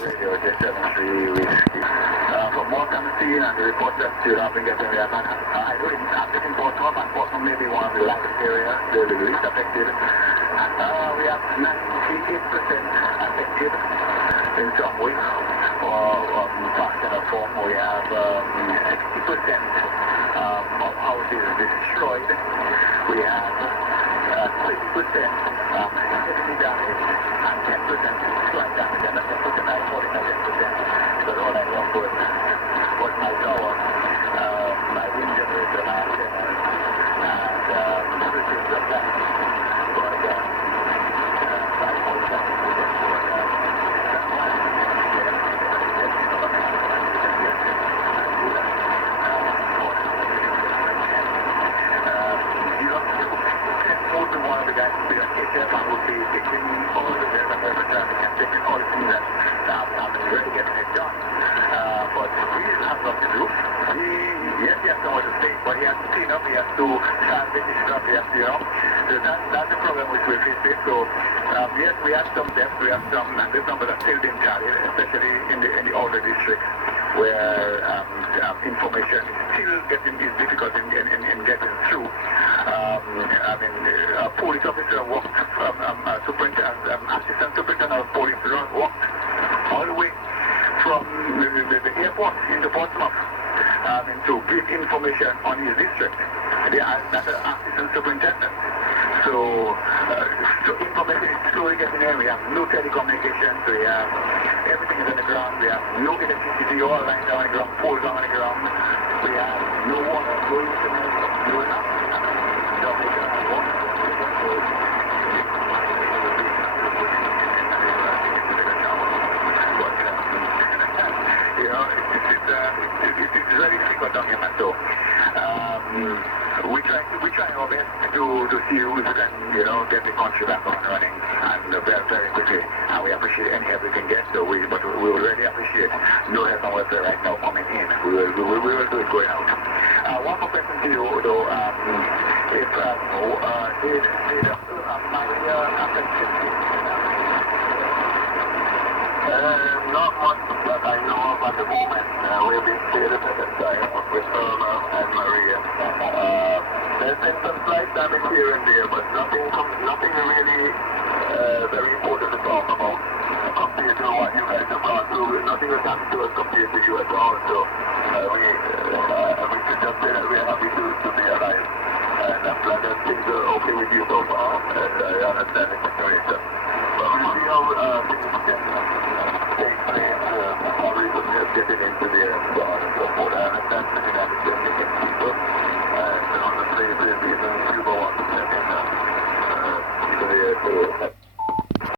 Radio J73 Whiskey. From what I'm seeing and the reports that still have been getting there, man, I know it's active in Portsmouth, and Portsmouth may be one of the lightest areas, the least affected. We have 98% affected in some way, or fashion or form. We have 60% of houses destroyed. We have 30% heavily damaged and 10% slight damage. And that's 10%, I call it 10%. Because all I love was my tower, my wind generator, my antennas, and everything like that. But I call it 10%. One of the guys who would be taking all the data from the traffic and taking all the things that I'm ready to get it done. But he has nothing to do. Yes, he has somewhere to stay, but he has to clean up, he has to salvage his stuff, he has to, so that's the problem which we face. So, yes, we have some depth, we have some, and this number that's still being carried, especially in the outer districts, where information is difficult in getting through. I mean, police officer walked, assistant superintendent of police walked all the way from the airport into Portsmouth to give information on his district. That's an assistant superintendent. So information is slowly getting there. We have no telecommunications, we have everything is on the ground, we have no electricity, all lines on the ground, poles on the ground, we have no water, no internet, no nothing. Dominica has water, it's very difficult down here, man. So we try our best to see if we can, get the country back on running, and very, very quickly. And we appreciate any help we can get. So we will really appreciate no help on what's right now coming in. We will do it going out. One more question to you, though. If Maria after 50. Not much that I know of at the moment. We've been staying at the time with Irma and Maria. There's been some slight damage here and there, but nothing really very important to talk about compared to what you guys have gone through. Nothing has happened to us compared to you at all. So we should just say that we're happy to be alive. And I'm glad that things are okay with you so far, and I understand the situation. But we'll see how things can take place, how we can get into